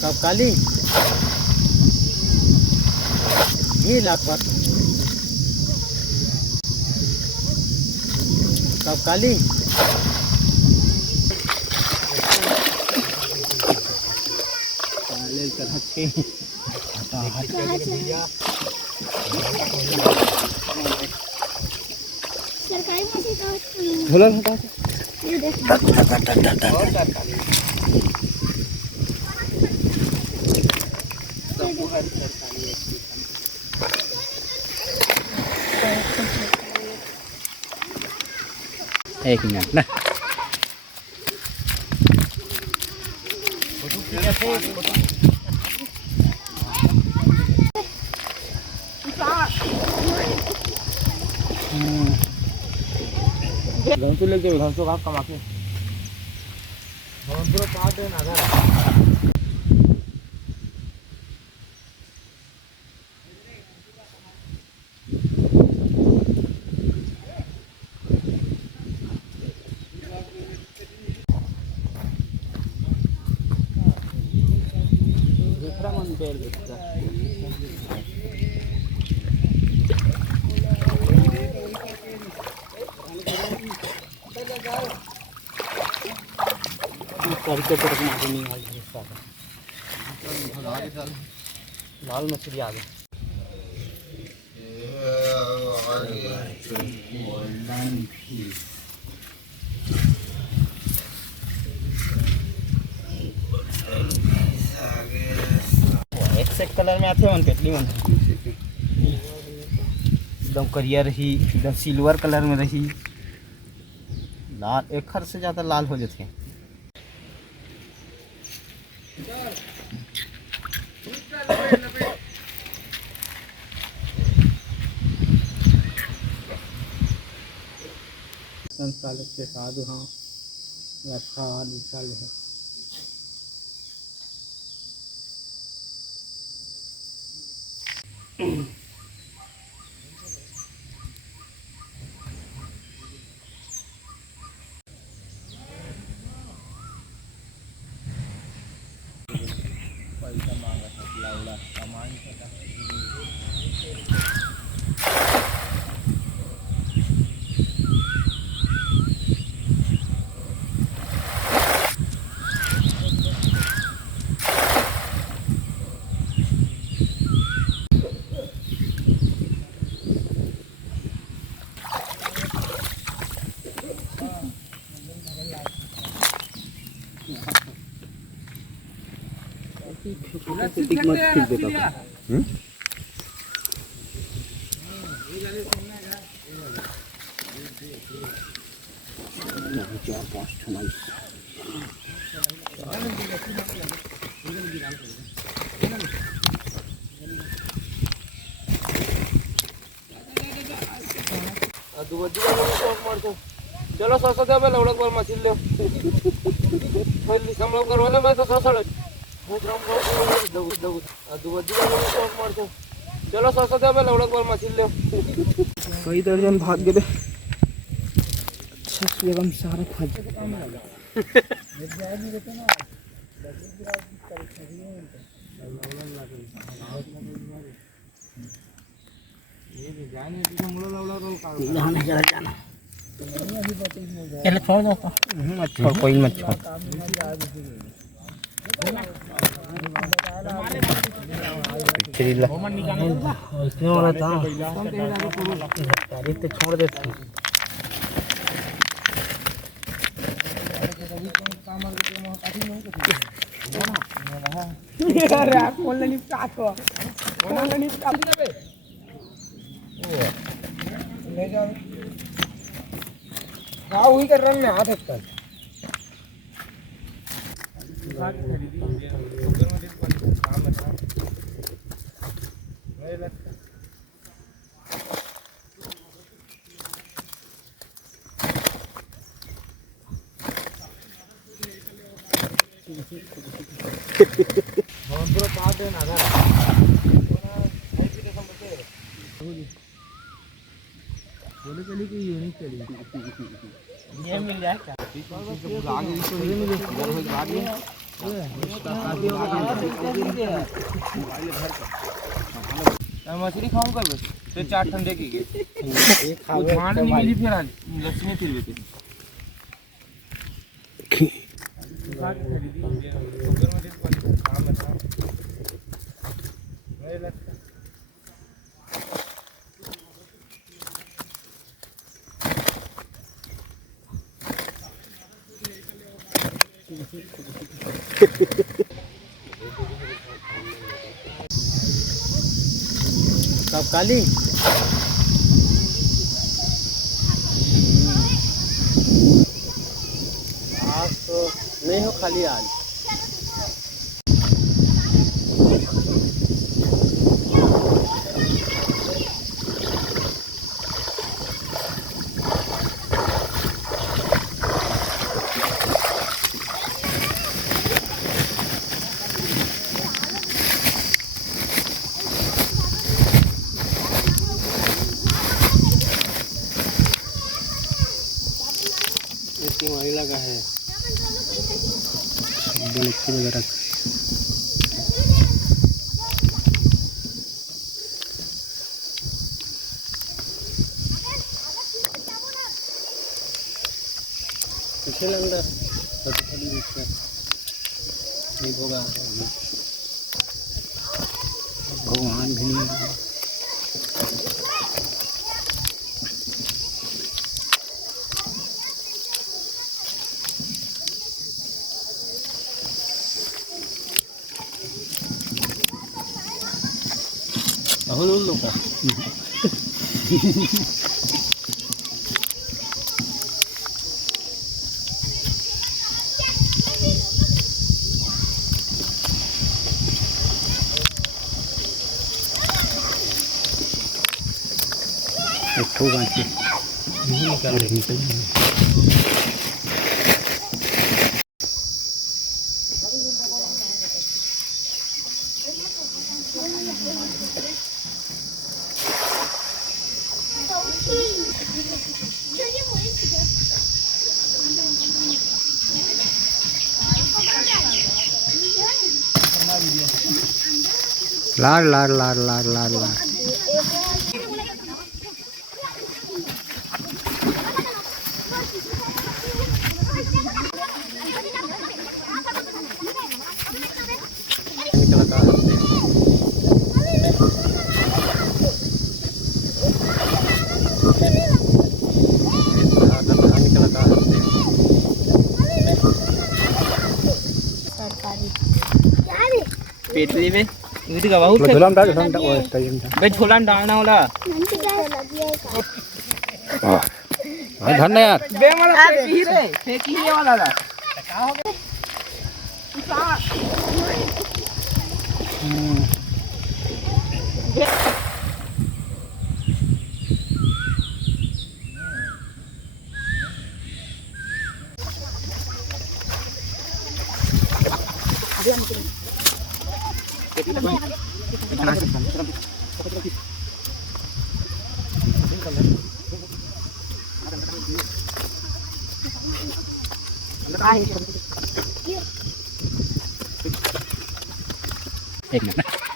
कब काली ये लाखपत कब काली ले कर हटे हटा हटा सरकारी मशीन का झोला हटा ये देख एक मिनट ना घंसू लेके घंसू आप कमा के घंसू काट देना घर दूसरा मन बेल दूसरा करके तरफ मारे नहीं आज हिस्सा लाल मछली आ गई एक कलर में आते मन केटली मन एकदम करिया रही एकदम सिल्वर कलर में रही लाल एक खर से ज़्यादा लाल हो जाते हैं संसाल से साधु हाँ अच्छा निकाल है पैसा मांगा था लाउड़ा सामान मत खींच देता चार पाँच ठमाई चलो सौ दे लवड़क बार मछली ले हम लोग करवाने में तो 100 चलो 100 दे लवड़क बार मछली ले कई दर्जन भाग गए बेगम सारा खा जाना चलो छोड़ दो मत छोड़ कोई मत छोड़ इसमें वाला था तो छोड़ देते अरे आप कौन लेनी काटो कौन लेनी काट देबे ले जाओ गाँव ही कर रन में हाथ हटता हम पूरा पास है ना घर नहीं पीते सब बचे बोले चली कि ये नहीं चली ये मिल जाए क्या आगे मछली खाऊं का बस तो 4 ठंडे की के झाड़ नहीं मिली फिर आज लक्ष्मी फिर बेटे कब काली आज तो नहीं हो खाली आज वही लगा है वगैरह पीछे अंदर नहीं होगा भगवान भी नहीं बहुत लोग का बाकी निकल लार लार लार लार लार लार पेटली में इधर का बहुत झोला में डाल भाई झोला में डालना वाला धन यार बे वाला फेंकी रे फेंकी ही वाला ला एक मिनट